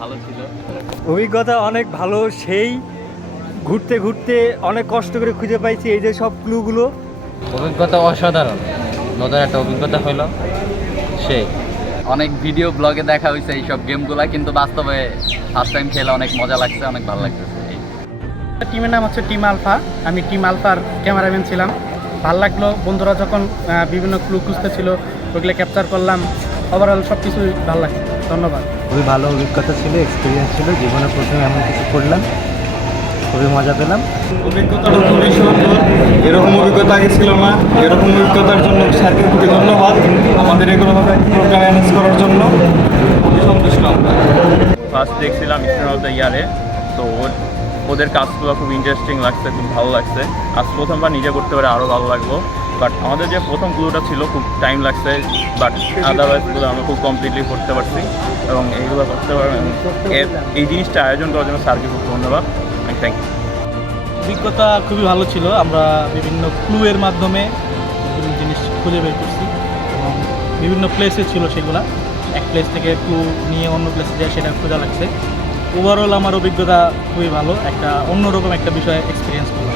ভালো ছিল। অভিজ্ঞতা অনেক ভালো, সেই ঘুরতে ঘুরতে অনেক কষ্ট করে খুঁজে পাইছি এই যে সব ক্লুগুলো। অভিজ্ঞতা অসাধারণ, নতুন একটা অভিজ্ঞতা হলো সেই। অনেক ভিডিও ব্লগে দেখা হয়েছে এইসব গেমগুলা, কিন্তু বাস্তবে ফার্স্ট টাইম খেলে অনেক মজা লাগছে, অনেক ভালো লাগতেছে। টিমের নাম হচ্ছে টিম আলফা। আমি টিম আলফার ক্যামেরাম্যান ছিলাম। ভালো লাগলো, বন্ধুরা যখন বিভিন্ন ক্লু খুঁজতে ছিল ওইগুলো ক্যাপচার করলাম। ওভারঅল সব কিছুই ভালো লাগছে। ধন্যবাদ। খুবই ভালো অভিজ্ঞতা ছিল, এক্সপিরিয়েন্স ছিল, জীবনে প্রথমে এমন কিছু করলাম, খুবই মজা পেলাম। অভিজ্ঞতাটা খুবই সুন্দর, এরকম অভিজ্ঞতা আগে ছিল না। এরকম অভিজ্ঞতার জন্য স্যারকে খুবই ধন্যবাদ, আমাদের এগুলোভাবে প্রোগ্রাম অ্যারেঞ্জ করার জন্য। খুবই সন্তুষ্ট আমরা। ফার্স্ট দেখছিলাম স্টুডেন্ট অফ দ্য ইয়ারে, তো ওদের কাজগুলো খুব ইন্টারেস্টিং লাগছে, খুব ভালো লাগছে। আজ প্রথমবার নিজে করতে পারে আরও ভালো লাগলো। বাট আমাদের যে প্রথম ক্লুটা ছিল খুব টাইম লাগছে, বাট আদারওয়াইজগুলো আমরা খুব কমপ্লিটলি করতে পারছি এবং এইগুলো করতে পারবেন। এই জিনিসটা আয়োজন করার জন্য স্যারকে খুব ধন্যবাদ, থ্যাংক ইউ। অভিজ্ঞতা খুবই ভালো ছিল। আমরা বিভিন্ন ক্লুয়ের মাধ্যমে বিভিন্ন জিনিস খুঁজে বের করছি এবং বিভিন্ন প্লেসে ছিল সেগুলা। এক প্লেস থেকে ক্লু নিয়ে অন্য প্লেসে যায়, সেটা খোঁজা লাগছে। ওভারঅল আমার অভিজ্ঞতা খুবই ভালো, একটা অন্যরকম একটা বিষয় এক্সপিরিয়েন্স করলাম।